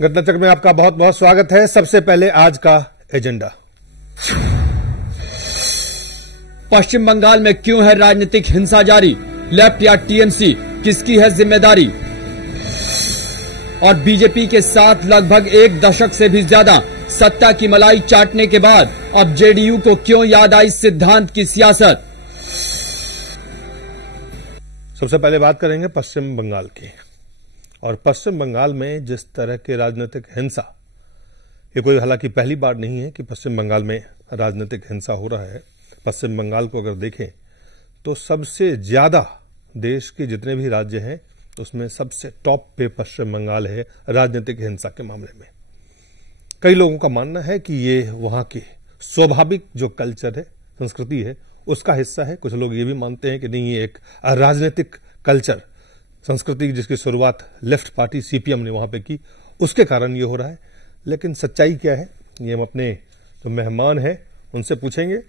घटना चक्र में आपका बहुत बहुत स्वागत है। सबसे पहले आज का एजेंडा। पश्चिम बंगाल में क्यों है राजनीतिक हिंसा जारी? लेफ्ट या टीएमसी, किसकी है जिम्मेदारी? और बीजेपी के साथ लगभग एक दशक से भी ज्यादा सत्ता की मलाई चाटने के बाद अब जेडीयू को क्यों याद आई सिद्धांत की सियासत? सबसे पहले बात करेंगे पश्चिम बंगाल की। और पश्चिम बंगाल में जिस तरह के राजनीतिक हिंसा, ये कोई हालांकि पहली बार नहीं है कि पश्चिम बंगाल में राजनीतिक हिंसा हो रहा है। पश्चिम बंगाल को अगर देखें तो सबसे ज्यादा देश के जितने भी राज्य हैं उसमें सबसे टॉप पे पश्चिम बंगाल है राजनीतिक हिंसा के मामले में। कई लोगों का मानना है कि ये वहां की स्वाभाविक जो कल्चर है, संस्कृति है, उसका हिस्सा है। कुछ लोग ये भी मानते हैं कि नहीं, ये एक राजनीतिक कल्चर, संस्कृति जिसकी शुरुआत लेफ्ट पार्टी सीपीएम ने वहां पे की, उसके कारण ये हो रहा है। लेकिन सच्चाई क्या है, ये हम अपने जो मेहमान हैं उनसे पूछेंगे।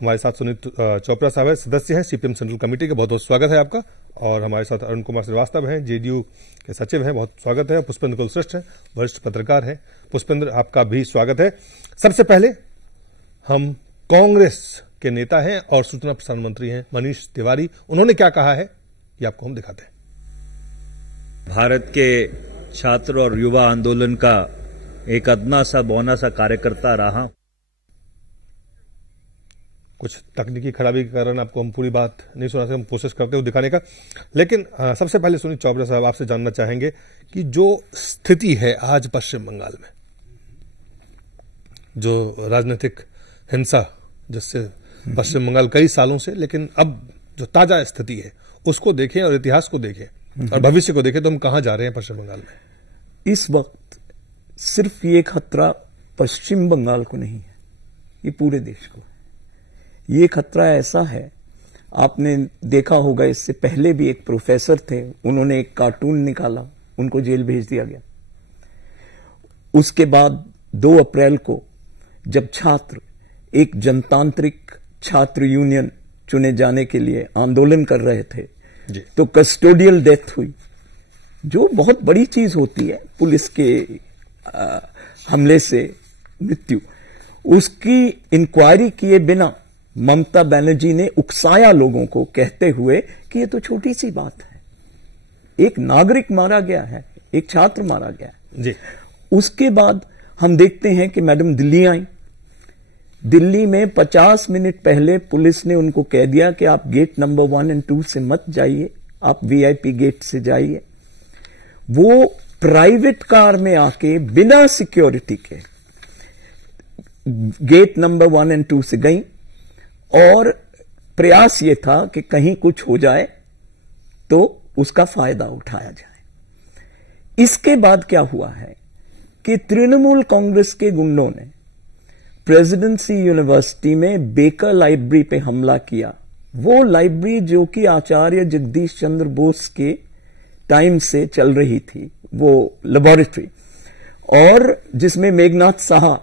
हमारे साथ सुनीत चोपड़ा साहब है, सदस्य हैं सीपीएम सेंट्रल कमेटी के, बहुत बहुत स्वागत है आपका। और हमारे साथ अरुण कुमार श्रीवास्तव हैं, जेडीयू के सचिव हैं, बहुत स्वागत है। पुष्पेंद्र कुलश्रेष्ठ हैं, वरिष्ठ पत्रकार हैं। पुष्पेंद्र, आपका भी स्वागत है। सबसे पहले हम कांग्रेस के नेता हैं और सूचना प्रसारण मंत्री हैं मनीष तिवारी, उन्होंने क्या कहा है ये आपको हम दिखाते हैं। भारत के छात्र और युवा आंदोलन का एक अदना सा बौना सा कार्यकर्ता रहा। कुछ तकनीकी खराबी के कारण आपको हम पूरी बात नहीं सुना सकते, हम कोशिश करते हो दिखाने का। लेकिन सबसे पहले सुनीत चोपड़ा साहब, आपसे जानना चाहेंगे कि जो स्थिति है आज पश्चिम बंगाल में, जो राजनीतिक हिंसा जिससे पश्चिम बंगाल कई सालों से, लेकिन अब जो ताजा स्थिति है उसको देखें और इतिहास को देखें और भविष्य को देखें तो हम कहां जा रहे हैं पश्चिम बंगाल में? इस वक्त सिर्फ ये खतरा पश्चिम बंगाल को नहीं है, ये पूरे देश को है। ये खतरा ऐसा है, आपने देखा होगा इससे पहले भी एक प्रोफेसर थे, उन्होंने एक कार्टून निकाला, उनको जेल भेज दिया गया। उसके बाद 2 अप्रैल को जब छात्र एक जनतांत्रिक छात्र यूनियन चुने जाने के लिए आंदोलन कर रहे थे तो कस्टोडियल डेथ हुई, जो बहुत बड़ी चीज होती है, पुलिस के हमले से मृत्यु। उसकी इंक्वायरी किए बिना ममता बनर्जी ने उकसाया लोगों को, कहते हुए कि ये तो छोटी सी बात है, एक नागरिक मारा गया है, एक छात्र मारा गया है जी। उसके बाद हम देखते हैं कि मैडम दिल्ली आई। दिल्ली में 50 मिनट पहले पुलिस ने उनको कह दिया कि आप गेट नंबर 1 और 2 से मत जाइए, आप वीआईपी गेट से जाइए। वो प्राइवेट कार में आके बिना सिक्योरिटी के गेट नंबर 1 और 2 से गई और प्रयास ये था कि कहीं कुछ हो जाए तो उसका फायदा उठाया जाए। इसके बाद क्या हुआ है कि तृणमूल कांग्रेस के गुंडों ने प्रेसिडेंसी यूनिवर्सिटी में बेकर लाइब्रेरी पे हमला किया। वो लाइब्रेरी जो कि आचार्य जगदीश चंद्र बोस के टाइम से चल रही थी, वो लेबोरेटरी, और जिसमें मेघनाथ साहा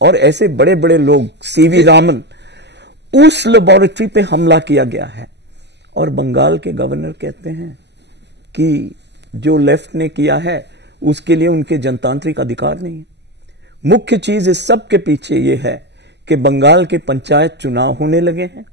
और ऐसे बड़े बड़े लोग, सीवी रामन, उस लेबोरेटरी पे हमला किया गया है। और बंगाल के गवर्नर कहते हैं कि जो लेफ्ट ने किया है उसके लिए उनके जनतांत्रिक अधिकार नहीं है। मुख्य चीज इस सब के पीछे यह है कि बंगाल के पंचायत चुनाव होने लगे हैं,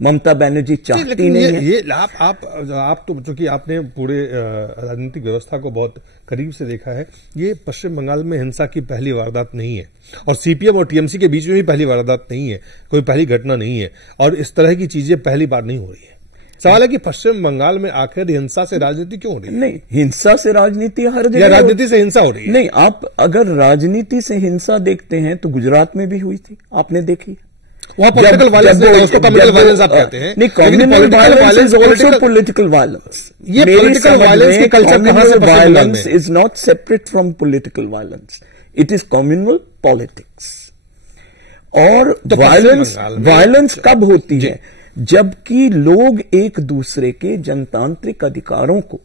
ममता बनर्जी चाहती नहीं है। ये आप तो चूंकि आपने पूरे राजनीतिक व्यवस्था को बहुत करीब से देखा है, ये पश्चिम बंगाल में हिंसा की पहली वारदात नहीं है और सीपीएम और टीएमसी के बीच में भी पहली वारदात नहीं है, कोई पहली घटना नहीं है और इस तरह की चीजें पहली बार नहीं हो रही है। सवाल है कि पश्चिम बंगाल में आखिर हिंसा से राजनीति क्यों हो रही है? नहीं, हिंसा से राजनीति हर जगह, या राजनीति से हिंसा हो रही है? नहीं, आप अगर राजनीति से हिंसा देखते हैं तो गुजरात में भी हुई थी, आपने देखी। वहां पॉलिटिकल वायलेंस नहीं, उसको कम्युनल वायलेंस आप कहते हैं। नहीं, communal violence is also political violence. ये पॉलिटिकल वायलेंस के कल्चर कहां से? Violence is not separate from political violence, it is communal politics. और वायलेंस कब होती है? जबकि लोग एक दूसरे के जनतांत्रिक अधिकारों को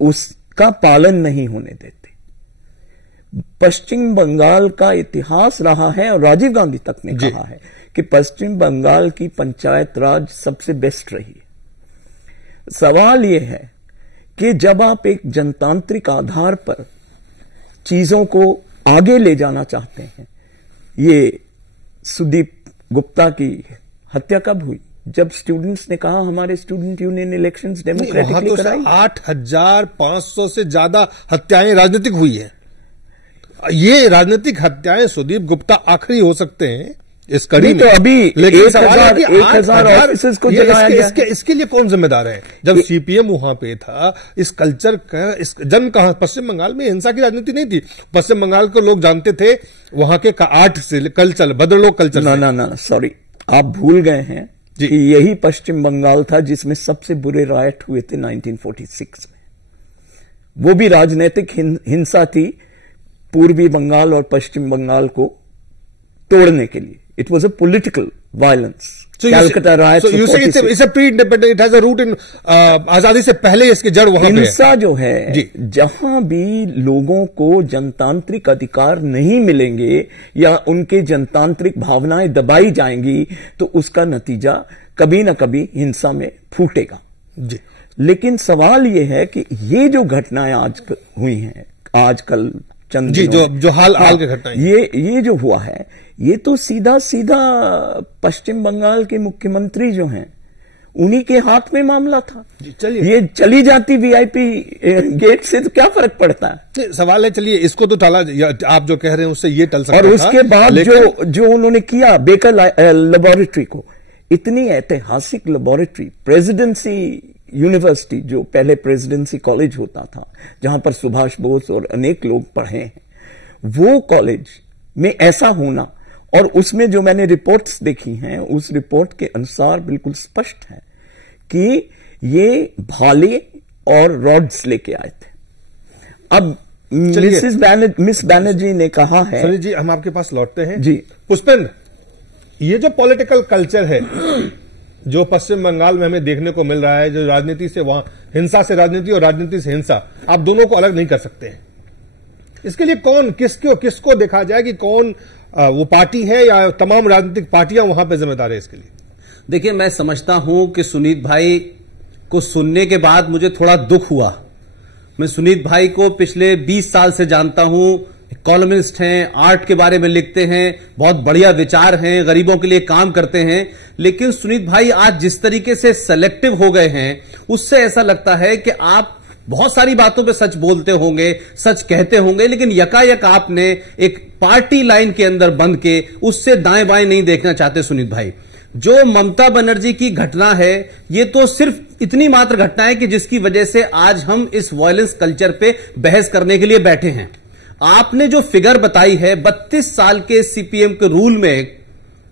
उसका पालन नहीं होने देते। पश्चिम बंगाल का इतिहास रहा है और राजीव गांधी तक ने कहा है कि पश्चिम बंगाल की पंचायत राज सबसे बेस्ट रही है। सवाल यह है कि जब आप एक जनतांत्रिक आधार पर चीजों को आगे ले जाना चाहते हैं। ये सुदीप गुप्ता की हत्या कब हुई? जब स्टूडेंट्स ने कहा हमारे स्टूडेंट यूनियन इलेक्शंस डेमोक्रेटिकली कराई। 8,500 से ज्यादा हत्याएं राजनीतिक हुई है। ये राजनीतिक हत्याएं सुदीप गुप्ता आखिरी हो सकते हैं इस कड़ी में। तो अभी लेकिन सवाल है कि 1,000 ऑफिसर्स को जलाया गया। इसके लिए कौन जिम्मेदार है? जब सीपीएम वहां पे था, इस कल्चर का जन्म कहां? पश्चिम बंगाल में हिंसा की राजनीति नहीं थी। पश्चिम बंगाल को लोग जानते थे वहां के आर्ट से, कल्चर, भद्रलोक कल्चर। ना सॉरी, आप भूल गए हैं कि यही पश्चिम बंगाल था जिसमें सबसे बुरे रायट हुए थे 1946 में। वो भी राजनीतिक हिंसा थी पूर्वी बंगाल और पश्चिम बंगाल को तोड़ने के लिए। It was a political violence. Calcutta right. It's a pre independent, it has a root in आजादी से पहले इसकी जड़ वहां पे है। हिंसा जो है, जहां भी लोगों को जनतांत्रिक अधिकार नहीं मिलेंगे या उनके जनतांत्रिक भावनाएं दबाई जाएंगी तो उसका नतीजा कभी ना कभी हिंसा में फूटेगा जी। लेकिन सवाल यह है कि ये जो घटनाएं आज हुई हैं, आजकल चंद जी, जो हाल की घटनाएं, ये जो हुआ है, ये तो सीधा पश्चिम बंगाल के मुख्यमंत्री जो हैं उन्हीं के हाथ में मामला था। चलिए, ये चली जाती वीआईपी गेट से तो क्या फर्क पड़ता है? सवाल है, चलिए इसको तो टाला, आप जो कह रहे हैं उससे ये टल सकता और उसके बाद जो उन्होंने किया बेकर लेबोरेटरी को, इतनी ऐतिहासिक लेबोरेटरी, प्रेसिडेंसी यूनिवर्सिटी जो पहले प्रेसिडेंसी कॉलेज होता था जहां पर सुभाष बोस और अनेक लोग पढ़े हैं, वो कॉलेज में ऐसा होना, और उसमें जो मैंने रिपोर्ट्स देखी हैं उस रिपोर्ट के अनुसार बिल्कुल स्पष्ट है कि ये भाले और रॉड्स लेके आए थे। अब मिस बैनर्जी ने कहा है। सनी जी, हम आपके पास लौटते हैं जी। पुष्पेंद्र, ये जो पॉलिटिकल कल्चर है जो पश्चिम बंगाल में हमें देखने को मिल रहा है, जो राजनीति से वहां हिंसा से राजनीति और राजनीति से हिंसा, आप दोनों को अलग नहीं कर सकते हैं। इसके लिए कौन किसको देखा जाए कि कौन वो पार्टी है या तमाम राजनीतिक पार्टियां वहां पे जिम्मेदार है इसके लिए? देखिए, मैं समझता हूं कि सुनीत भाई को सुनने के बाद मुझे थोड़ा दुख हुआ। मैं सुनीत भाई को पिछले 20 साल से जानता हूं, कॉलमिस्ट हैं, आर्ट के बारे में लिखते हैं, बहुत बढ़िया विचार हैं, गरीबों के लिए काम करते हैं। लेकिन सुनीत भाई आज जिस तरीके से सेलेक्टिव हो गए हैं, उससे ऐसा लगता है कि आप बहुत सारी बातों पे सच बोलते होंगे, सच कहते होंगे, लेकिन यकायक आपने एक पार्टी लाइन के अंदर बंद के उससे दाएं बाएं नहीं देखना चाहते सुनीत भाई। जो ममता बनर्जी की घटना है, ये तो सिर्फ इतनी मात्र घटना है कि जिसकी वजह से आज हम इस वायलेंस कल्चर पे बहस करने के लिए बैठे हैं। आपने जो फिगर बताई है, 32 साल के सीपीएम के रूल में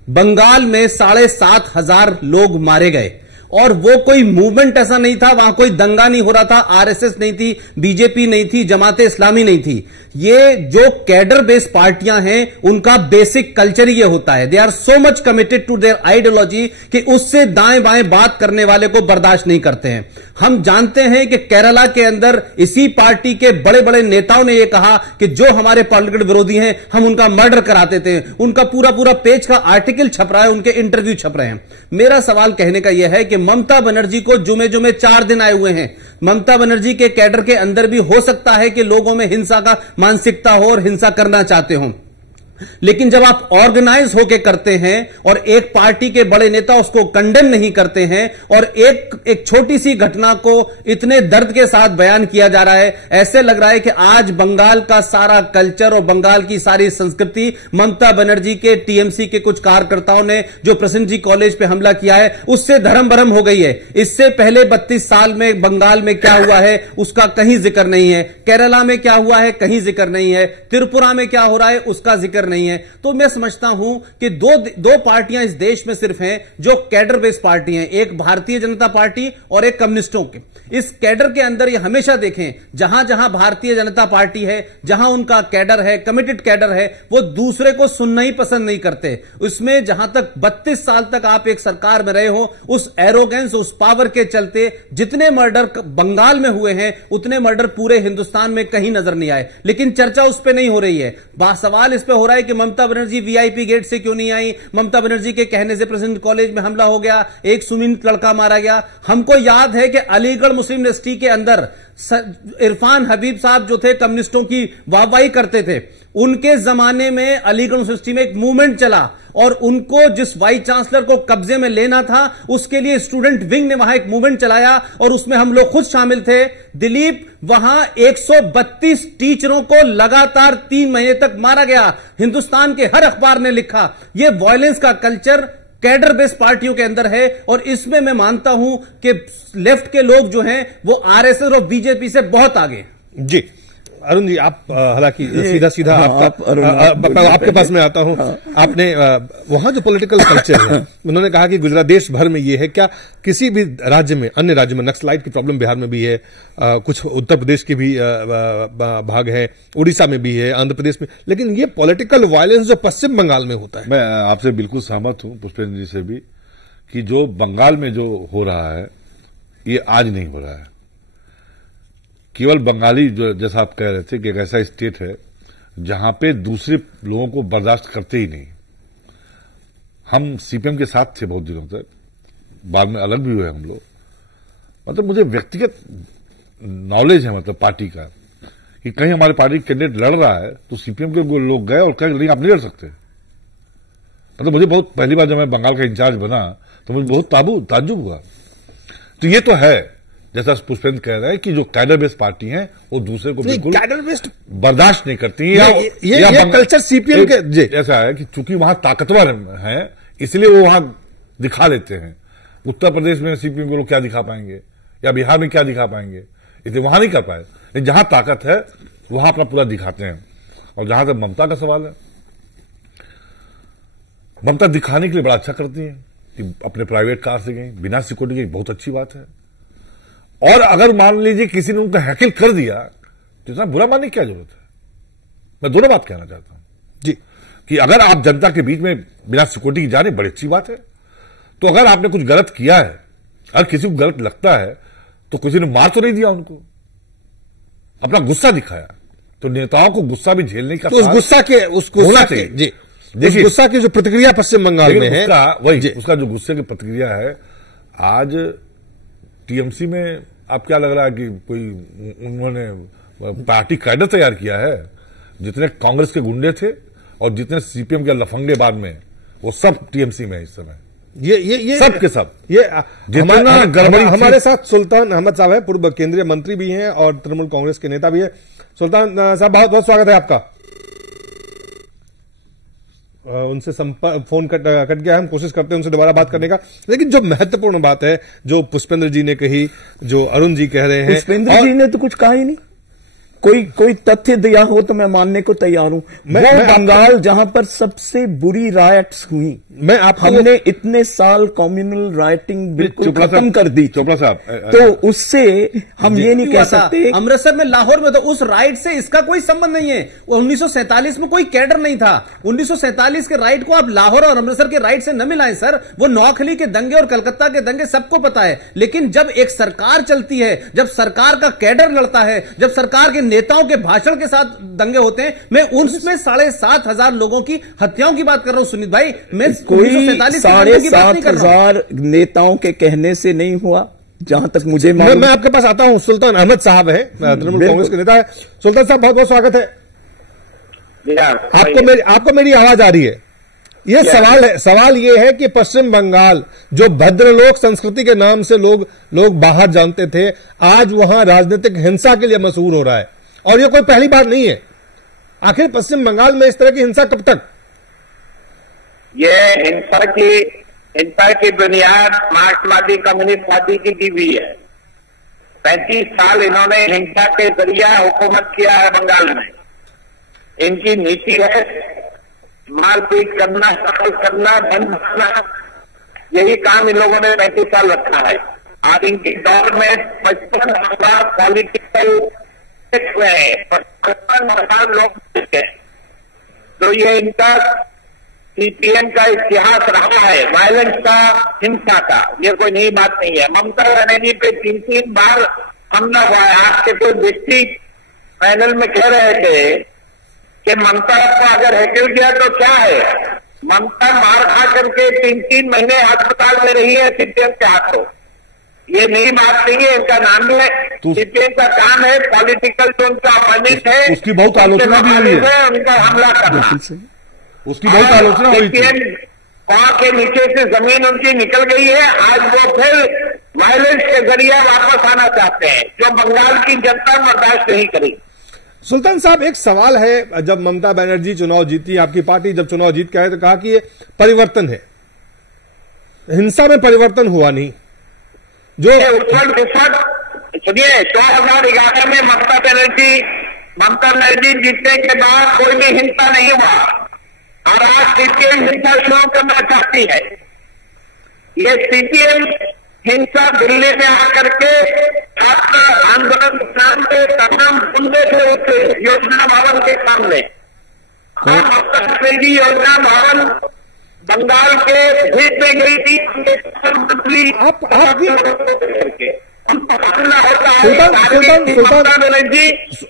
बंगाल में 7,500 लोग मारे गए, और वो कोई मूवमेंट ऐसा नहीं था, वहां कोई दंगा नहीं हो रहा था, आरएसएस नहीं थी, बीजेपी नहीं थी, जमाते इस्लामी नहीं थी। ये जो कैडर बेस्ड पार्टियां हैं, उनका बेसिक कल्चर ये होता है, they are so much committed to their ideology कि उससे दाएं बाएं बात करने वाले को बर्दाश्त नहीं करते हैं। हम जानते हैं कि केरला के अंदर इसी पार्टी के बड़े बड़े नेताओं ने यह कहा कि जो हमारे पॉलिटिकल विरोधी हैं हम उनका मर्डर कराते थे। उनका पूरा पेज का आर्टिकल छप रहा है, उनके इंटरव्यू छप रहे हैं। मेरा सवाल कहने का यह है कि ममता बनर्जी को जुमे 4 दिन आए हुए हैं। ममता बनर्जी के कैडर के अंदर भी हो सकता है कि लोगों में हिंसा का मानसिकता हो और हिंसा करना चाहते हो, लेकिन जब आप ऑर्गेनाइज होकर करते हैं और एक पार्टी के बड़े नेता उसको कंडेम नहीं करते हैं और एक छोटी सी घटना को इतने दर्द के साथ बयान किया जा रहा है, ऐसे लग रहा है कि आज बंगाल का सारा कल्चर और बंगाल की सारी संस्कृति ममता बनर्जी के टीएमसी के कुछ कार्यकर्ताओं ने जो प्रसन्न जी कॉलेज पे हमला किया है उससे धर्म भरम हो गई है। इससे पहले 32 साल में बंगाल में क्या हुआ है उसका कहीं जिक्र नहीं है, केरला में क्या हुआ है कहीं जिक्र नहीं है, त्रिपुरा में क्या हो रहा है उसका जिक्र नहीं है। तो मैं समझता हूं कि दो पार्टियां इस देश में सिर्फ हैं जो कैडर बेस्ड पार्टी हैं, एक भारतीय जनता पार्टी और एक कम्युनिस्टों के। इस कैडर के अंदर ये हमेशा देखें, जहां जहां भारतीय जनता पार्टी है, जहां उनका कैडर है, कमिटेड कैडर है, वो दूसरे को सुनना ही पसंद नहीं करते। उसमें जहां तक 32 साल तक आप एक सरकार में रहे हो, उस एरोगेंस, उस पावर के चलते जितने मर्डर बंगाल में हुए हैं उतने मर्डर पूरे हिंदुस्तान में कहीं नजर नहीं आए, लेकिन चर्चा उस पर नहीं हो रही है। सवाल इस पर हो रहा है है कि ममता बनर्जी वीआईपी गेट से क्यों नहीं आई, ममता बनर्जी के कहने से प्रेसिडेंट कॉलेज में हमला हो गया, एक सुमित लड़का मारा गया। हमको याद है कि अलीगढ़ मुस्लिम यूनिवर्सिटी के अंदर इरफान हबीब साहब जो थे कम्युनिस्टों की वाहवाही करते थे, उनके जमाने में अलीगढ़ यूनिवर्सिटी में एक मूवमेंट चला और उनको जिस वाइस चांसलर को कब्जे में लेना था उसके लिए स्टूडेंट विंग ने वहां एक मूवमेंट चलाया और उसमें हम लोग खुद शामिल थे। दिलीप, वहां 132 टीचरों को लगातार 3 महीने तक मारा गया। हिंदुस्तान के हर अखबार ने लिखा। यह वायलेंस का कल्चर कैडर बेस्ड पार्टियों के अंदर है और इसमें मैं मानता हूं कि लेफ्ट के लोग जो हैं वो आरएसएस और बीजेपी से बहुत आगे। जी अरुण जी, आप हालांकि सीधा सीधा आपके पास में आता हूं। आपने वहां जो पॉलिटिकल कल्चर है, उन्होंने कहा कि गुजरात देश भर में ये है, क्या किसी भी राज्य में, अन्य राज्य में नक्सलाइट की प्रॉब्लम बिहार में भी है, कुछ उत्तर प्रदेश के भी भाग है, उड़ीसा में भी है, आंध्र प्रदेश में, लेकिन ये पॉलिटिकल वायलेंस जो पश्चिम बंगाल में होता है। मैं आपसे बिल्कुल सहमत हूं पुष्पेंद्र जी से भी कि जो बंगाल में जो हो रहा है ये आज नहीं हो रहा है। केवल बंगाली जो जैसा आप कह रहे थे कि एक ऐसा स्टेट है जहां पे दूसरे लोगों को बर्दाश्त करते ही नहीं। हम सीपीएम के साथ थे बहुत दिनों तक, बाद में अलग भी हुए हम लोग। मतलब मुझे व्यक्तिगत नॉलेज है मतलब पार्टी का कि कहीं हमारे पार्टी कैंडिडेट लड़ रहा है तो सीपीएम के लोग गए और कहे नहीं आप नहीं लड़ सकते। मतलब मुझे बहुत पहली बार जब मैं बंगाल का इंचार्ज बना तो मुझे बहुत ताज्जुब हुआ। तो ये तो है जैसा पुष्पेंद्र कह रहा है कि जो कैडर बेस्ड पार्टी है वो दूसरे को बिल्कुल कैडर बेस्ड बर्दाश्त नहीं करती। ये कल्चर सीपीएम के ऐसा है कि चूंकि वहां ताकतवर है इसलिए वो वहां दिखा लेते हैं। उत्तर प्रदेश में सीपीएम के लोग क्या दिखा पाएंगे या बिहार में क्या दिखा पाएंगे, इसलिए वहां नहीं कर पाए। लेकिन जहां ताकत है वहां अपना पूरा दिखाते हैं। और जहां तक ममता का सवाल है, ममता दिखाने के लिए बड़ा अच्छा करती है कि अपने प्राइवेट कार से गई, बिना सिक्योरिटी की, बहुत अच्छी बात है। और अगर मान लीजिए किसी ने उनको हैकिल कर दिया तो इतना बुरा मानने की क्या जरूरत है। मैं दोनों बात कहना चाहता हूं जी कि अगर आप जनता के बीच में बिना सिक्योरिटी की जाने, बड़ी अच्छी बात है। तो अगर आपने कुछ गलत किया है, अगर किसी को गलत लगता है तो किसी ने मार तो नहीं दिया, उनको अपना गुस्सा दिखाया। तो नेताओं को गुस्सा भी झेलने का, तो उस गुस्सा के होना चाहिए जी। देखिए गुस्सा की जो प्रतिक्रिया पश्चिम बंगाल में है, वही उसका जो गुस्से की प्रतिक्रिया है। आज टीएमसी में आप क्या लग रहा है कि कोई उन्होंने पार्टी कैडर तैयार किया है? जितने कांग्रेस के गुंडे थे और जितने सीपीएम के लफंगे बाद में, वो सब टीएमसी में है इस समय। ये सब के सब। ये हमारे साथ सुल्तान अहमद साहब है, पूर्व केंद्रीय मंत्री भी हैं और तृणमूल कांग्रेस के नेता भी है। सुल्तान साहब बहुत बहुत स्वागत है आपका। उनसे फोन कट गया, हम कोशिश करते हैं उनसे दोबारा बात करने का। लेकिन जो महत्वपूर्ण बात है जो पुष्पेंद्र जी ने कही, जो अरुण जी कह रहे हैं, पुष्पेंद्र जी ने तो कुछ कहा ही नहीं। कोई तथ्य दिया हो तो मैं मानने को तैयार हूं। वो बंगाल जहां पर सबसे बुरी रायट्स हुई, हमने इतने साल कम्युनल राइटिंग बिल्कुल खत्म कर दी। चोपड़ा साहब, तो उससे हम ये नहीं कह सकते। अमृतसर में, लाहौर में, तो उस राइट से इसका कोई संबंध नहीं है। 1947 में कोई कैडर नहीं था। 1947 के राइट को आप लाहौर और अमृतसर के राइट से न मिलाएं सर। वो नौखली के दंगे और कलकत्ता के दंगे सबको पता है। लेकिन जब एक सरकार चलती है, जब सरकार का कैडर लड़ता है, जब सरकार के नेताओं के भाषण के साथ दंगे होते हैं, मैं उसमें 7,500 लोगों की हत्याओं की बात कर रहा हूं सुनीत भाई। मैं कोई 7,500 नेताओं के कहने से नहीं हुआ, जहां तक मुझे मैं आपके पास आता हूं। सुल्तान अहमद साहब है, तृणमूल कांग्रेस के नेता है। सुल्तान साहब बहुत बहुत स्वागत है। आपको मेरी आवाज आ रही है? ये सवाल ये है कि पश्चिम बंगाल जो भद्रलोक संस्कृति के नाम से लोग बाहर जानते थे, आज वहां राजनीतिक हिंसा के लिए मशहूर हो रहा है। और ये कोई पहली बार नहीं है। आखिर पश्चिम बंगाल में इस तरह की हिंसा कब तक? ये हिंसा की बुनियाद मार्क्सवादी कम्युनिस्ट पार्टी की दी हुई है। 35 साल इन्होंने हिंसा के जरिए हुकूमत किया है बंगाल में। इनकी नीति है मारपीट करना, कत्ल करना, बंद करना, यही काम इन लोगों ने 35 साल रखा है। आज इनके दौर में 55,000 पॉलिटिकल हुए हैं, 55,000 लोग हैं। तो ये इनका सीपीएम का इतिहास रहा है, वायलेंस का, हिंसा का। ये कोई नई बात नहीं है। ममता बनर्जी पे 3 बार हमला हुआ है। आपके तो डिस्ट्रिक्ट पैनल में कह रहे थे कि ममता को अगर हैकल किया तो क्या है। ममता मार खा करके 3-3 महीने अस्पताल में रही है सीपीएम के हाथों। ये नई बात नहीं है, इनका नाम है, सीपीएम का काम है, पॉलिटिकल जो उनका अपोनेंट है उसकी बहुत आलोचना भी हुई है, उनका हमला करना, उसकी बहुत आलोचना हुई थी। पांव के नीचे से जमीन उनकी निकल गई है। आज वो फिर वायलेंस के जरिए वापस आना चाहते हैं, जो बंगाल की जनता बर्दाश्त नहीं करेगी। सुल्तान साहब, एक सवाल है, जब ममता बनर्जी चुनाव जीती, आपकी पार्टी जब चुनाव जीत के आए तो कहा कि ये परिवर्तन है, हिंसा में परिवर्तन हुआ नहीं। जो सुनिए, 2011 में ममता बनर्जी जीतने के बाद कोई भी हिंसा नहीं हुआ और आज सीपीएम हिंसा शुरू करना चाहती है। ये सीपीएम हिंसा दिल्ली में आकर के छात्र आंदोलन के नाम पे तमाम गुंडे से उठे योजना भवन के सामने। योजना भवन बंगाल के भीड़ में गई थी, प्रधानमंत्री हमला होता है ममता बनर्जी,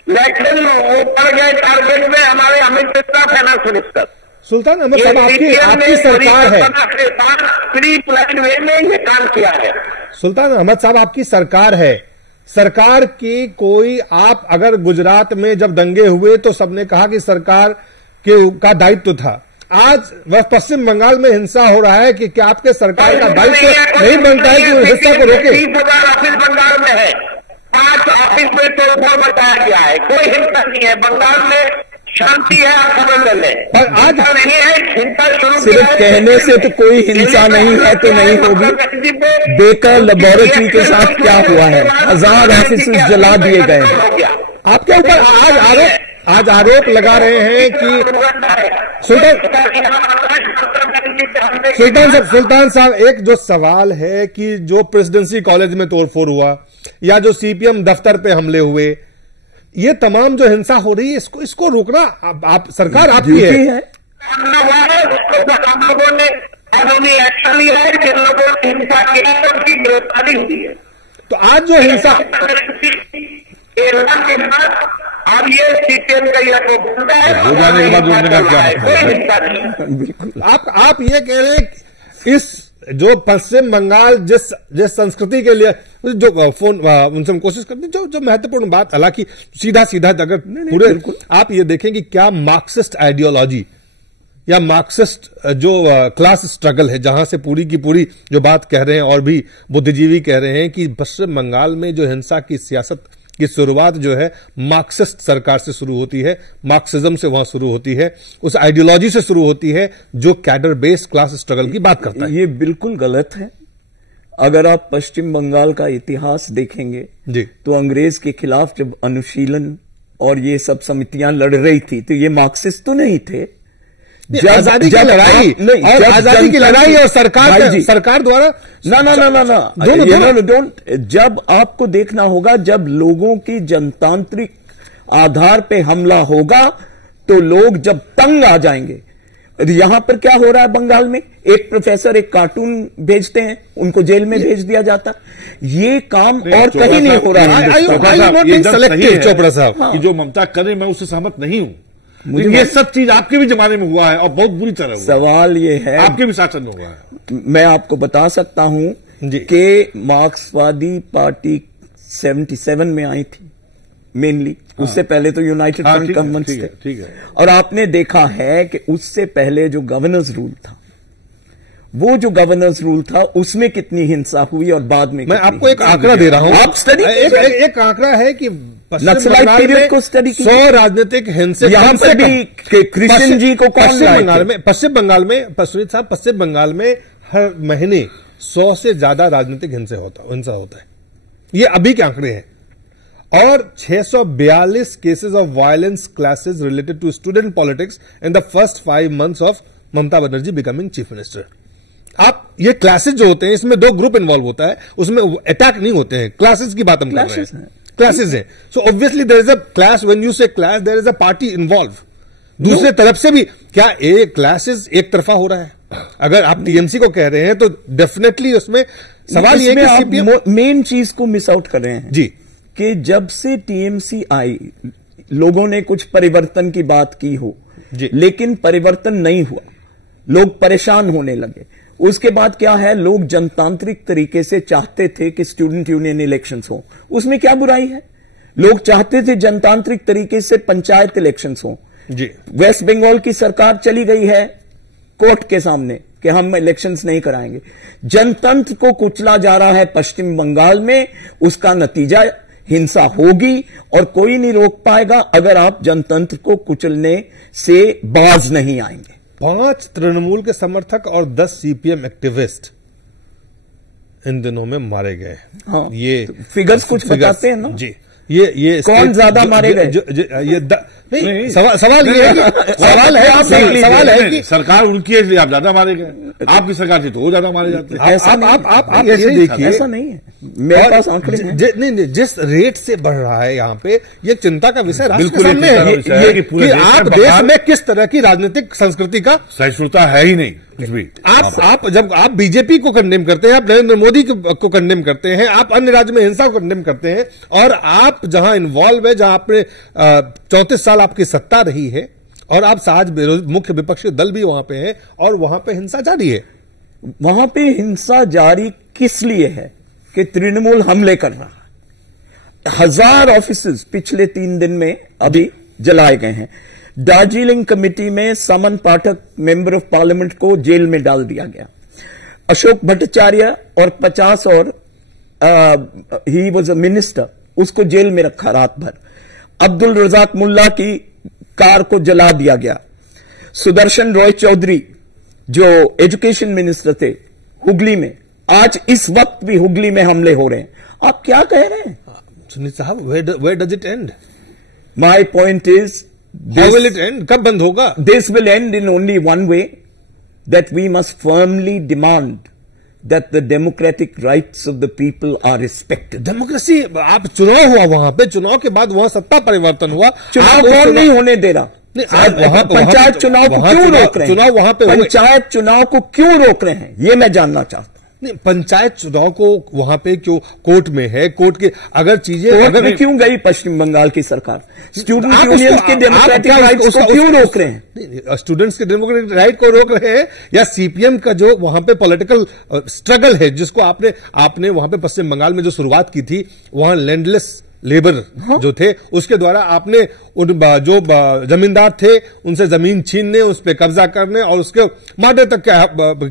लेकिन ऊपर गए टारगेट में हमारे अमित शाह फाइनेंस मिनिस्टर। सुल्तान अहमद साहब, आपकी सरकार है, प्री प्लान वे में ये काम किया है। सुल्तान अहमद साहब, आपकी सरकार है, सरकार की कोई, आप अगर गुजरात में जब दंगे हुए तो सबने कहा कि सरकार का दायित्व था। आज वह पश्चिम बंगाल में हिंसा हो रहा है कि क्या आपके सरकार का दायित्व नहीं बनता है कि उस हिंसा को रोके? 30,000 ऑफिस बंगाल में है, 5 ऑफिस में तोड़फोड़ मचाया गया है, कोई हिंसा नहीं है बंगाल में, शांति है, आप समझ लें। पर आज नहीं है, हिंसा शुरू सिर्फ कहने से तो कोई हिंसा नहीं है तो नहीं होगी। बेकर लेबोरेटरी के साथ क्या हुआ है, 1000 ऑफिस जला दिए गए हैं। आपके ऊपर आज आरोप लगा रहे हैं कि सुल्तान साहब, एक जो सवाल है कि जो प्रेसिडेंसी कॉलेज में तोड़फोड़ हुआ या जो सीपीएम दफ्तर पे हमले हुए, ये तमाम जो हिंसा हो रही है, इसको रोकना आप सरकार आपकी है। हम लोगों ने कानूनी एक्शन लिया है, जिन लोगों ने हिंसा की है उनकी गिरफ्तारी हुई है। तो आज जो हिंसा के बाद अब ये सीपीएम का ये को बोलता है, हो जाने के बाद उन्होंने कहा क्या कोई हिंसा नहीं। आप ये कह रहे हैं इस जो पश्चिम बंगाल जिस संस्कृति के लिए जो उनसे हम कोशिश करते हैं, जो महत्वपूर्ण बात, हालांकि सीधा अगर पूरे आप ये देखें कि क्या मार्क्सिस्ट आइडियोलॉजी या मार्क्सिस्ट जो क्लास स्ट्रगल है, जहां से पूरी की पूरी जो बात कह रहे हैं और भी बुद्धिजीवी कह रहे हैं कि पश्चिम बंगाल में जो हिंसा की सियासत की शुरुआत जो है मार्क्सिस्ट सरकार से शुरू होती है, मार्क्सिज्म से वहां शुरू होती है, उस आइडियोलॉजी से शुरू होती है जो कैडर बेस्ड क्लास स्ट्रगल की बात करता है। ये बिल्कुल गलत है। अगर आप पश्चिम बंगाल का इतिहास देखेंगे जी, तो अंग्रेज के खिलाफ जब अनुशीलन और ये सब समितियां लड़ रही थी तो ये मार्क्सिस्ट तो नहीं थे। आजादी की लड़ाई और आजादी की लड़ाई और सरकार द्वारा डोंट, जब आपको देखना होगा, जब लोगों की जनतांत्रिक आधार पे हमला होगा तो लोग जब तंग आ जाएंगे। यहां पर क्या हो रहा है बंगाल में, एक प्रोफेसर एक कार्टून भेजते हैं, उनको जेल में भेज दिया जाता। ये काम और कहीं नहीं हो रहा है। चोपड़ा साहब की जो ममता कर रही, मैं उससे सहमत नहीं हूं। ये सब चीज आपके भी जमाने में हुआ है और बहुत बुरी तरह हुआ। सवाल ये है, आपके भी शासन में हुआ है। मैं आपको बता सकता हूं कि मार्क्सवादी पार्टी 77 में आई थी मेनली, उससे पहले तो यूनाइटेड फ्रंट कम्युनिस्ट थे। ठीक है। और आपने देखा है कि उससे पहले जो गवर्नर्स रूल था, वो जो गवर्नर्स रूल था उसमें कितनी हिंसा हुई और बाद में। मैं आपको एक आंकड़ा दे रहा हूं, आप स्टडी एक आंकड़ा है कि नक्सलाइट पीरियड को स्टडी की 100 राजनीतिक हिंसे यहां पर भी कृष्ण जी को कौन लाए? पश्चिम बंगाल में सुनीत साहब, पश्चिम बंगाल में हर महीने 100 से ज्यादा राजनीतिक हिंसा होता है। ये अभी के आंकड़े हैं। और 642 cases of violence clashes related to student politics in the first 5 months of Mamata Banerjee becoming chief minister. आप ये क्लासेस जो होते हैं, इसमें 2 ग्रुप इन्वॉल्व होता है, उसमें अटैक नहीं होते हैं, क्लासेस की बात हम कर रहे हैं। क्लासेस है, so obviously there is a class, when you say class there is a party involve. दूसरे तरफ से भी क्या क्लासेस एक तरफा हो रहा है? अगर आप टीएमसी को कह रहे हैं तो डेफिनेटली उसमें सवाल ये है कि आप मेन चीज को मिस आउट कर रहे हैं जी, कि जब से टीएमसी आई, लोगों ने कुछ परिवर्तन की बात की हो, लेकिन परिवर्तन नहीं हुआ, लोग परेशान होने लगे। उसके बाद क्या है, लोग जनतांत्रिक तरीके से चाहते थे कि स्टूडेंट यूनियन इलेक्शंस हो, उसमें क्या बुराई है। लोग चाहते थे जनतांत्रिक तरीके से पंचायत इलेक्शंस हो। वेस्ट बंगाल की सरकार चली गई है कोर्ट के सामने कि हम इलेक्शंस नहीं कराएंगे। जनतंत्र को कुचला जा रहा है पश्चिम बंगाल में, उसका नतीजा हिंसा होगी और कोई नहीं रोक पाएगा अगर आप जनतंत्र को कुचलने से बाज नहीं आएंगे। 5 तृणमूल के समर्थक और 10 सीपीएम एक्टिविस्ट इन दिनों में मारे गए। हाँ, ये तो फिगर्स कुछ बताते हैं ना जी। ये कौन ज्यादा मारे गए? नहीं, सवाल ये है कि सवाल है कि सरकार उनकी है इसलिए आप ज्यादा मारे गए, आपकी सरकार थी तो वो ज्यादा मारे जाते हैं। आप ऐसे देखिए, ऐसा नहीं है, मेरे पास आंकड़े हैं। नहीं, जिस रेट से बढ़ रहा है यहाँ पे, ये चिंता का विषय राष्ट्र के सामने है कि आप देश में किस तरह की राजनीतिक संस्कृति का सहिष्णुता है ही नहीं कुछ भी। आप जब आप बीजेपी को कंडेम करते हैं, आप नरेंद्र मोदी को कंडेम करते हैं, आप अन्य राज्य में हिंसा को कंडेम करते हैं, और आप जहां इन्वॉल्व है, जहां आपने 34 साल आपकी सत्ता रही है और आप आज मुख्य विपक्षी दल भी वहां पे है और वहां पे हिंसा जारी है। वहां पे हिंसा जारी किस लिए है कि तृणमूल हमले कर रहा है। 1000 ऑफिसेज पिछले 3 दिन में अभी जलाए गए हैं। दार्जिलिंग कमेटी में Saman Pathak member of parliament को जेल में डाल दिया गया। अशोक भट्टाचार्य और 50 और ही वॉज अ मिनिस्टर, उसको जेल में रखा रात भर। अब्दुल रजाक मुल्ला की कार को जला दिया गया। सुदर्शन रॉय चौधरी जो एजुकेशन मिनिस्टर थे हुगली में, आज इस वक्त भी हुगली में हमले हो रहे हैं। आप क्या कह रहे हैं सुनील साहब? Where does it end? My point is, how will it end? कब बंद होगा? This will end in only one way, that we must firmly demand that the democratic rights of the people are respected. Democracy, आप चुनाव हुआ वहां पे, चुनाव के बाद वहां सत्ता परिवर्तन हुआ, चुनाव कौन नहीं होने दे रहा? पंचायत चुनाव को क्यों रोक रहे हैं? चुनाव वहां पे पंचायत चुनाव को क्यों रोक रहे हैं, ये मैं जानना चाहता हूं। नहीं, पंचायत चुनाव को वहां पे क्यों? कोर्ट में है, कोर्ट के अगर चीजें अगर क्यों गई पश्चिम बंगाल की सरकार? स्टूडेंट यूनियंस के डेमोक्रेटिक राइट्स को क्यों रोक रहे हैं? स्टूडेंट्स के डेमोक्रेटिक राइट को रोक रहे हैं या सीपीएम का जो वहां पे पॉलिटिकल स्ट्रगल है, जिसको आपने वहां पे पश्चिम बंगाल में जो शुरुआत की थी, वहां लैंडलेस लेबर जो थे उसके द्वारा आपने उन जो जमींदार थे उनसे जमीन छीनने, उस पर कब्जा करने और उसके मर्डर तक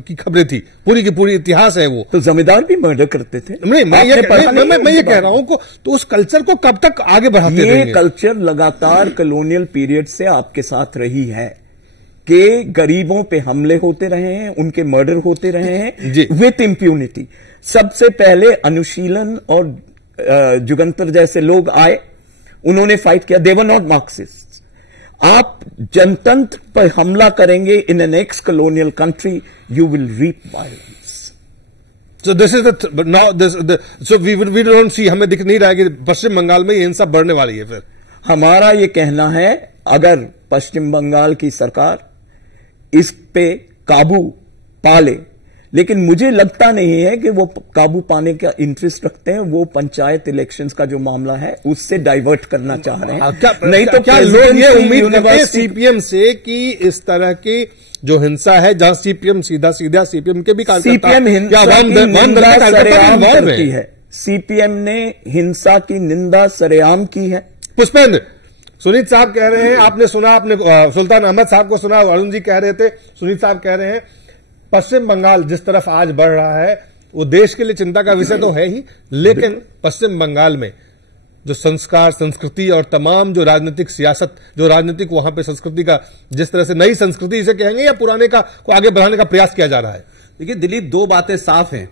की खबरें थी, पूरी की पूरी इतिहास है वो। तो जमींदार भी मर्डर करते थे? नहीं, मैं ये कह रहा हूं को, तो उस कल्चर को कब तक आगे बढ़ाते रहेंगे? ये कल्चर लगातार कॉलोनियल पीरियड से आपके साथ रही है कि गरीबों पे हमले होते रहे हैं, उनके मर्डर होते रहे हैं विथ इम्प्यूनिटी। सबसे पहले अनुशीलन और जुगंतर जैसे लोग आए, उन्होंने फाइट किया, दे वर नॉट मार्क्सिस्ट। आप जनतंत्र पर हमला करेंगे in an ex colonial country, you will reap violence. So this is now so we don't see, हमें दिख नहीं रहा है कि पश्चिम बंगाल में ये हिंसा बढ़ने वाली है। फिर हमारा ये कहना है, अगर पश्चिम बंगाल की सरकार इस पे काबू पा ले, लेकिन मुझे लगता नहीं है कि वो काबू पाने का इंटरेस्ट रखते हैं। वो पंचायत इलेक्शंस का जो मामला है उससे डाइवर्ट करना चाह रहे हैं। नहीं तो क्या लोग ये उम्मीद करते हैं सीपीएम से कि इस तरह की जो हिंसा है, जहां सीपीएम सीधा सीपीएम के भी सीपीएम हिंसा की है, सीपीएम ने हिंसा की निंदा सरेआम की है। पुष्पेंद्र, सुनीत साहब कह रहे हैं, आपने सुना, आपने सुल्तान अहमद साहब को सुना, अरुण जी कह रहे थे, सुनीत साहब कह रहे हैं पश्चिम बंगाल जिस तरफ आज बढ़ रहा है वो देश के लिए चिंता का विषय तो है ही, लेकिन पश्चिम बंगाल में जो संस्कार, संस्कृति और तमाम जो राजनीतिक सियासत, जो राजनीतिक वहां पे संस्कृति का, जिस तरह से नई संस्कृति इसे कहेंगे या पुराने का को आगे बढ़ाने का प्रयास किया जा रहा है। देखिए दिलीप, 2 बातें साफ हैं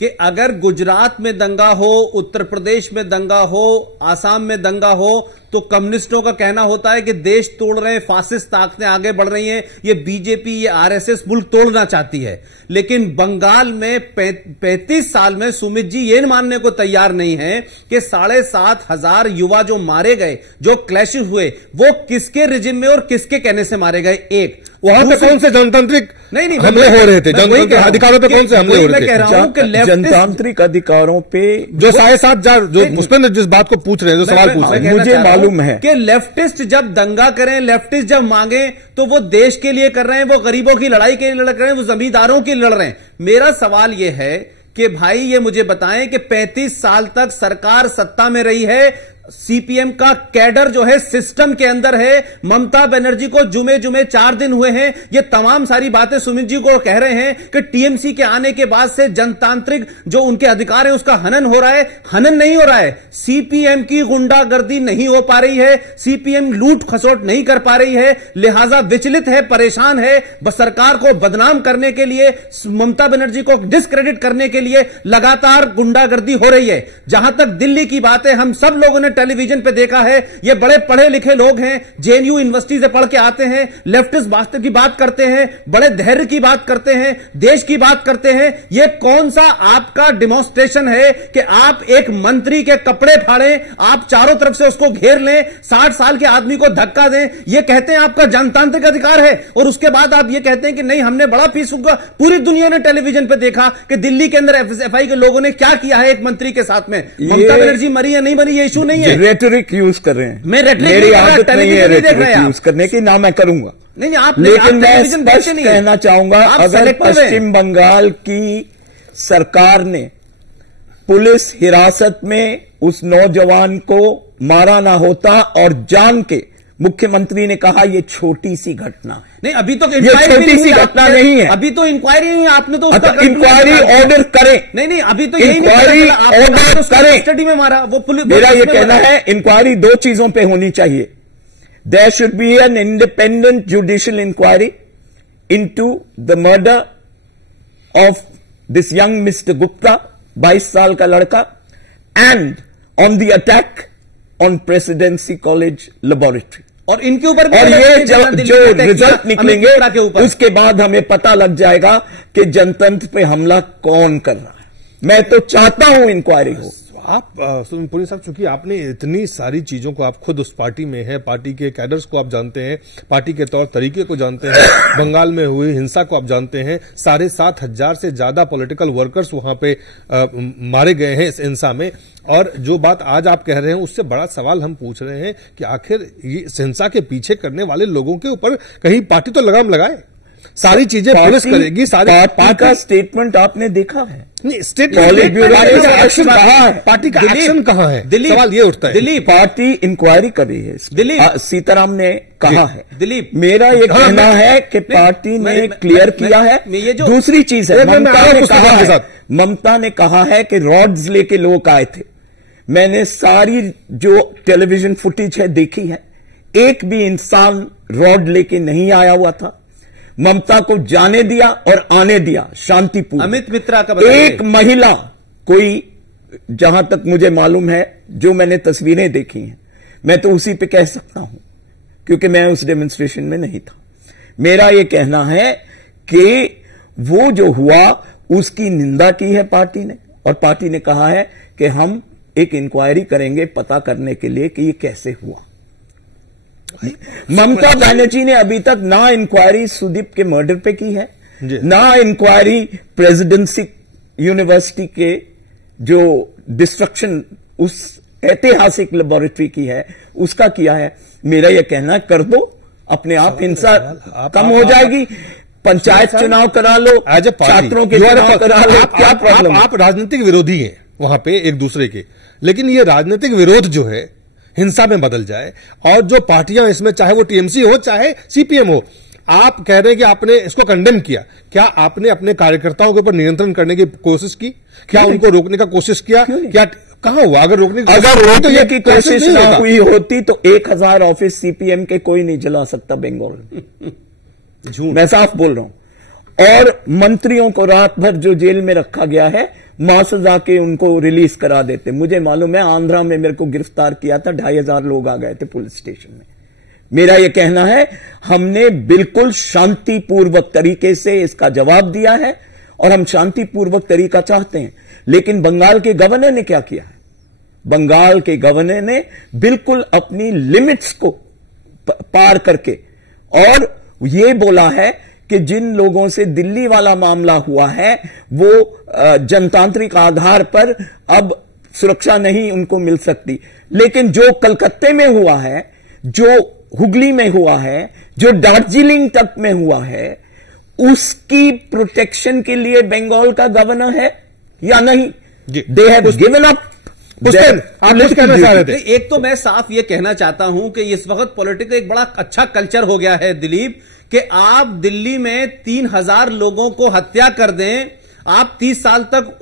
कि अगर गुजरात में दंगा हो, उत्तर प्रदेश में दंगा हो, आसाम में दंगा हो, तो कम्युनिस्टों का कहना होता है कि देश तोड़ रहे हैं, फासिस्ट ताकतें आगे बढ़ रही हैं, ये बीजेपी, ये आरएसएस मुल्क तोड़ना चाहती है। लेकिन बंगाल में 35 साल में सुमित जी ये मानने को तैयार नहीं है कि 7,500 युवा जो मारे गए, जो क्लैशेस हुए, वो किसके रिजिम में और किसके कहने से मारे गए। एक वहां पे कौन से जनतांत्रिक नहीं हमले हो रहे थे? जनतांत्रिक अधिकारों पे कौन से हमले हो रहे थे? जनतांत्रिक अधिकारों पे जो 7.5 जो पुष्पेंद्र जिस बात को पूछ रहे हैं, जो सवाल पूछ रहे हैं, मुझे मालूम है कि लेफ्टिस्ट जब दंगा करें, लेफ्टिस्ट जब मांगे, तो वो देश के लिए कर रहे हैं, वो गरीबों की लड़ाई के लिए लड़ रहे हैं, वो जमींदारों के लिए लड़ रहे हैं। मेरा सवाल ये है कि भाई ये मुझे बताएं कि 35 साल तक सरकार सत्ता में रही है, सीपीएम का कैडर जो है सिस्टम के अंदर है, ममता बनर्जी को जुमे 4 दिन हुए हैं, ये तमाम सारी बातें सुमित जी को कह रहे हैं कि टीएमसी के आने के बाद से जनतांत्रिक जो उनके अधिकार है उसका हनन हो रहा है। हनन नहीं हो रहा है, सीपीएम की गुंडागर्दी नहीं हो पा रही है, सीपीएम लूट खसोट नहीं कर पा रही है, लिहाजा विचलित है, परेशान है, बस सरकार को बदनाम करने के लिए, ममता बनर्जी को डिस्क्रेडिट करने के लिए लगातार गुंडागर्दी हो रही है। जहां तक दिल्ली की बात है, हम सब लोगों ने टेलीविजन पे देखा है, ये बड़े पढ़े लिखे लोग हैं, जेएनयू यूनिवर्सिटी से पढ़ के आते हैं, लेफ्टिस्ट वास्तव की बात करते हैं, बड़े धैर्य की बात करते हैं, देश की बात करते हैं। ये कौन सा आपका डिमॉन्स्ट्रेशन है कि आप एक मंत्री के कपड़े फाड़ें, आप चारों तरफ से उसको घेर लें, 60 साल के आदमी को धक्का दें, ये कहते हैं आपका जनतांत्रिक अधिकार है, और उसके बाद आप ये कहते हैं कि नहीं हमने बड़ा पीसफुल। पूरी दुनिया ने टेलीविजन पे देखा कि दिल्ली के अंदर एफएसएफआई के लोगों ने क्या किया है एक मंत्री के साथ में। ममता बनर्जी मरी या नहीं मरी ये इशू नहीं है, रेटोरिक यूज कर रहे हैं। मैं रेटोरिक मेरी आदत नहीं है रेटोरिक यूज करने की, ना मैं करूंगा। नहीं आप लेकिन मैं स्पष्ट कहना चाहूंगा, अगर पश्चिम बंगाल की सरकार ने पुलिस हिरासत में उस नौजवान को मारा ना होता, और जान के मुख्यमंत्री ने कहा ये छोटी सी घटना है। नहीं अभी तो छोटी सी घटना नहीं है, अभी तो इंक्वायरी नहीं है, आपने तो इंक्वायरी ऑर्डर करें। नहीं अभी तो इंक्वायरी ऑर्डर करें, स्टडी में मारा वो पुलिस। मेरा ये कहना है इंक्वायरी 2 चीजों पे होनी चाहिए। There should be an independent judicial inquiry into the murder of this young mister Gupta, 22 साल का लड़का, and on the attack on Presidency College laboratory. और इनके ऊपर और ये जो रिजल्ट निकलेंगे उसके बाद हमें पता लग जाएगा कि जनतंत्र पे हमला कौन कर रहा है। मैं तो चाहता हूं इंक्वायरी हो। आप पुनी साहब, चूंकि आपने इतनी सारी चीजों को, आप खुद उस पार्टी में हैं, पार्टी के कैडर्स को आप जानते हैं, पार्टी के तौर तरीके को जानते हैं, बंगाल में हुई हिंसा को आप जानते हैं, 7,500 से ज्यादा पॉलिटिकल वर्कर्स वहां पे मारे गए हैं इस हिंसा में, और जो बात आज आप कह रहे हैं उससे बड़ा सवाल हम पूछ रहे हैं कि आखिर ये हिंसा के पीछे करने वाले लोगों के ऊपर कहीं पार्टी तो लगाम लगाए। सारी चीजें पुलिस करेगी, सारी पार्टी का स्टेटमेंट आपने देखा है? नहीं, स्टेटमेंट पार्टी का एक्शन कहां है? दिल्ली सवाल ये उठता है। दिल्ली पार्टी इंक्वायरी कर रही है, दिल्ली सीताराम ने कहा है। दिलीप मेरा ये कहना है कि पार्टी ने क्लियर किया है। दूसरी चीज है, ममता ने कहा है कि रॉड्स लेके लोग आए थे। मैंने सारी जो टेलीविजन फुटेज है देखी है, एक भी इंसान रॉड लेके नहीं आया हुआ था। ममता को जाने दिया और आने दिया शांतिपूर्ण। अमित मित्रा का एक महिला, कोई जहां तक मुझे मालूम है, जो मैंने तस्वीरें देखी हैं, मैं तो उसी पे कह सकता हूं क्योंकि मैं उस डेमोन्स्ट्रेशन में नहीं था। मेरा यह कहना है कि वो जो हुआ उसकी निंदा की है पार्टी ने, और पार्टी ने कहा है कि हम एक इंक्वायरी करेंगे पता करने के लिए कि ये कैसे हुआ। ममता बनर्जी ने अभी तक ना इंक्वायरी सुदीप के मर्डर पे की है, ना इंक्वायरी प्रेसिडेंसी यूनिवर्सिटी के जो डिस्ट्रक्शन उस ऐतिहासिक लेबोरेटरी की है उसका किया है। मेरा यह कहना कर दो, अपने आप हिंसा कम हो जाएगी। पंचायत चुनाव करा लो, छात्रों के चुनाव करा लो, क्या प्रॉब्लम? आप राजनीतिक विरोधी हैं वहां पे एक दूसरे के, लेकिन ये राजनीतिक विरोध जो है हिंसा में बदल जाए, और जो पार्टियां इसमें, चाहे वो टीएमसी हो चाहे सीपीएम हो, आप कह रहे हैं कि आपने इसको कंडेम किया। क्या आपने अपने कार्यकर्ताओं के ऊपर नियंत्रण करने की कोशिश की? क्या उनको रोकने का कोशिश किया? क्या कहां हुआ? अगर रोकने की कोशिश ना हुई होती तो 1000 ऑफिस सीपीएम के कोई नहीं जला सकता बंगाल में। मैं साफ बोल रहा हूं। और मंत्रियों को रात भर जो जेल में रखा गया है, मां जाके उनको रिलीज करा देते। मुझे मालूम है आंध्रा में मेरे को गिरफ्तार किया था, 2500 लोग आ गए थे पुलिस स्टेशन में। मेरा यह कहना है हमने बिल्कुल शांतिपूर्वक तरीके से इसका जवाब दिया है, और हम शांतिपूर्वक तरीका चाहते हैं। लेकिन बंगाल के गवर्नर ने क्या किया है? बंगाल के गवर्नर ने बिल्कुल अपनी लिमिट्स को पार करके, और ये बोला है कि जिन लोगों से दिल्ली वाला मामला हुआ है वो जनतांत्रिक आधार पर अब सुरक्षा नहीं उनको मिल सकती, लेकिन जो कलकत्ते में हुआ है, जो हुगली में हुआ है, जो दार्जिलिंग तक में हुआ है, उसकी प्रोटेक्शन के लिए बंगाल का गवर्नर है या नहीं? They have given up. आप कुछ कहना चाह रहे थे? एक तो मैं साफ ये कहना चाहता हूं कि इस वक्त पॉलिटिक्स एक बड़ा अच्छा कल्चर हो गया है दिलीप, कि आप दिल्ली में 3000 लोगों को हत्या कर दें, आप 30 साल तक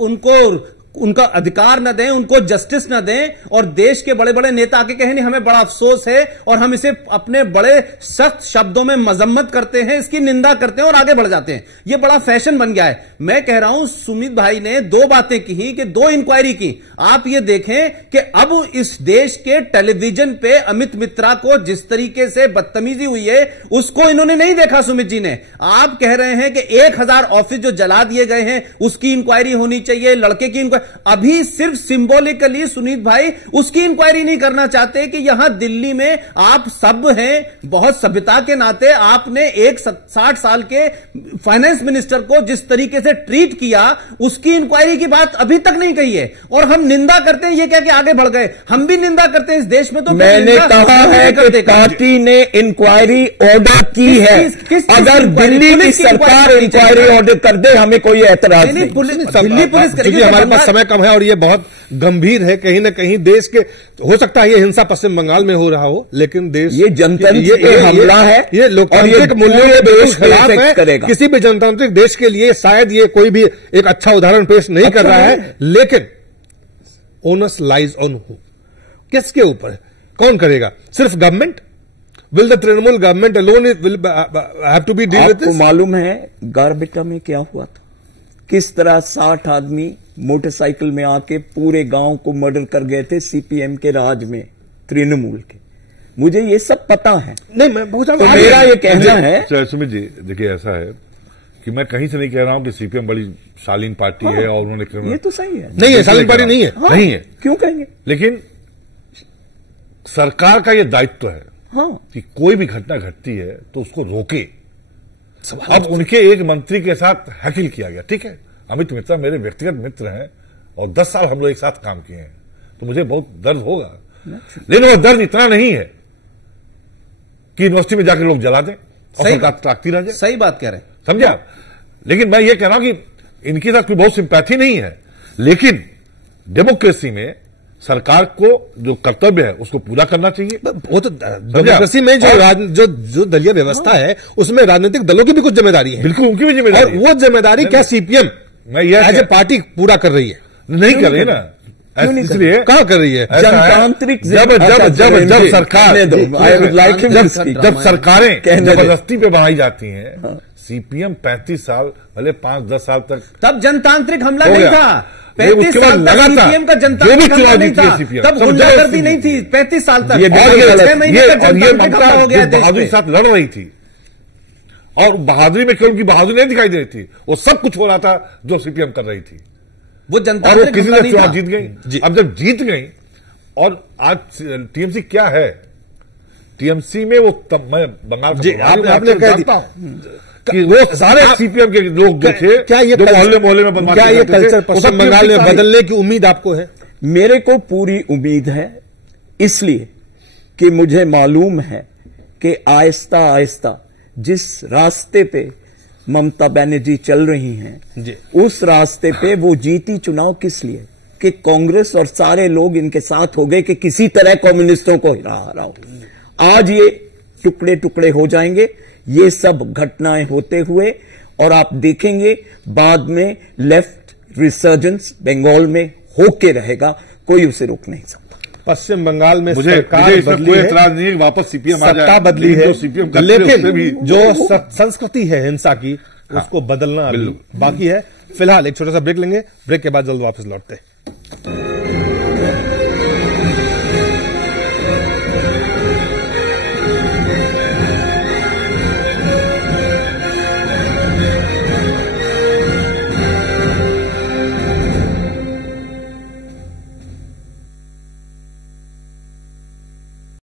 उनका अधिकार न दें, उनको जस्टिस न दें, और देश के बड़े बड़े नेता आके कहें नहीं हमें बड़ा अफसोस है और हम इसे अपने बड़े सख्त शब्दों में मजम्मत करते हैं, इसकी निंदा करते हैं और आगे बढ़ जाते हैं। यह बड़ा फैशन बन गया है। मैं कह रहा हूं सुमित भाई ने 2 बातें की कि 2 इंक्वायरी की। आप ये देखें कि अब इस देश के टेलीविजन पे अमित मित्रा को जिस तरीके से बदतमीजी हुई है उसको इन्होंने नहीं देखा सुमित जी ने। आप कह रहे हैं कि 1000 ऑफिस जो जला दिए गए हैं उसकी इंक्वायरी होनी चाहिए, लड़के की इंक्वायरी। अभी सिर्फ सिंबॉलिकली सुनीत भाई उसकी इंक्वायरी नहीं करना चाहते कि यहां दिल्ली में आप सब हैं, बहुत सभ्यता के नाते आपने एक 60 साल के फाइनेंस मिनिस्टर को जिस तरीके से ट्रीट किया उसकी इंक्वायरी की बात अभी तक नहीं कही है, और हम निंदा करते हैं ये क्या कि आगे बढ़ गए। हम भी निंदा करते हैं इस देश में, तो मैंने कहा है कि पार्टी ने इंक्वायरी ऑर्डर की है। अगर दिल्ली की सरकार इंक्वायरी ऑर्डर कर दे हमें कोई एतराज नहीं। दिल्ली पुलिस क्योंकि हमारे पास समय कम है और ये बहुत गंभीर है। कहीं ना कहीं देश के हो सकता है ये हिंसा पश्चिम बंगाल में हो रहा हो, लेकिन देश ये जनतंत्र पे हमला है, ये लोकतांत्रिक मूल्यों के देश खिलाफ है। करेगा किसी भी जनतांत्रिक देश के लिए शायद ये कोई भी एक अच्छा उदाहरण पेश नहीं कर रहा है, लेकिन ओनस लाइज ऑन हू, किसके ऊपर, कौन करेगा? सिर्फ government? Will the Trinamool government alone will have to be deal with this? आपको मालूम है गारबेटा में क्या हुआ था? किस तरह 60 आदमी मोटरसाइकिल में आके पूरे गांव को मर्डर कर गए थे सीपीएम के राज में, तृणमूल के। मुझे ये सब पता है। नहीं, मैं बहुत तो मेरा ये कहना है। सुमित जी देखिए, ऐसा है कि मैं कहीं से नहीं कह रहा हूं कि सीपीएम बड़ी शालीन पार्टी है और उन्होंने ये तो सही है, नहीं है, शालीन पार्टी नहीं है। हाँ, नहीं है, क्यों कहेंगे? लेकिन सरकार का यह दायित्व है कि कोई भी घटना घटती है तो उसको रोके। अब उनके एक मंत्री के साथ हैकिल किया गया, ठीक है, अमित मित्रा मेरे व्यक्तिगत मित्र हैं और 10 साल हम लोग एक साथ काम किए हैं, तो मुझे बहुत दर्द होगा, लेकिन वो दर्द इतना नहीं है कि यूनिवर्सिटी में जाकर लोग जला दें और सरकार ताकती रह जाए। सही बात कह रहे हैं, समझे आप? लेकिन मैं ये कह रहा हूं कि इनके साथ कोई बहुत सिंपैथी नहीं है, लेकिन डेमोक्रेसी में सरकार को जो कर्तव्य है उसको पूरा करना चाहिए। वो तो डेमोक्रेसी में जो दलीय व्यवस्था है उसमें राजनीतिक दलों की भी कुछ जिम्मेदारी है। बिल्कुल, उनकी भी जिम्मेदारी है। और वो जिम्मेदारी क्या सीपीएम एज ए पार्टी पूरा कर रही है? नहीं कर रही ना, इसलिए कहां कर रही है? जनतांत्रिक जब सरकार जब सरकारें जबरदस्ती पे बनाई जाती हैं, सीपीएम 35 साल भले 5-10 साल तक, तब जनतांत्रिक हमला नहीं था। 35 साल तक सीपीएम का जो भी जनतांत्रिक चुनाव हमला नहीं जीती था, है सीपीएम, तब गुंडागर्दी नहीं थी 35 साल तक। ये 6 महीने का और ये जनतांत्रिक हमला हो गया ममता बहादुर के साथ लड़ रही थी और बहादुरी में केवल उनकी बहादुरी नहीं दिखाई दे रही थी, वो सब कुछ हो रहा था जो सीपीएम कर रही थी, वो और जनतांत्रिक वो किसी हमला ने नहीं चुनाव था। जीत गई। अब जब जीत गई, और आज टीएमसी क्या है, टीएमसी में वो मैं बंगाल आपने कह दिया कि वो सारे सीपीएम के लोग जो थे, क्या ये मोहल्ले में बदमाशी क्या ये करते थे, कल्चर पश्चिम बंगाल में बदलने की उम्मीद आपको है? मेरे को पूरी उम्मीद है, इसलिए कि मुझे मालूम है कि आहिस्ता आहिस्ता जिस रास्ते पे ममता बनर्जी चल रही हैं, उस रास्ते पे वो जीती चुनाव किस लिए? कि कांग्रेस और सारे लोग इनके साथ हो गए कि किसी तरह कम्युनिस्टों को हराओ। आज ये टुकड़े टुकड़े हो जाएंगे, ये सब घटनाएं होते हुए, और आप देखेंगे बाद में लेफ्ट रिसर्जेंस बंगाल में होके रहेगा, कोई उसे रोक नहीं सकता। पश्चिम बंगाल में मुझे सरकार बदली कोई है, एतराज नहीं है, वापस सीपीएम आ जाए, सत्ता बदली है, सीपीएम लेकिन जो संस्कृति है हिंसा की, उसको बदलना बाकी है। फिलहाल एक छोटा सा ब्रेक लेंगे, ब्रेक के बाद जल्द वापस लौटते हैं।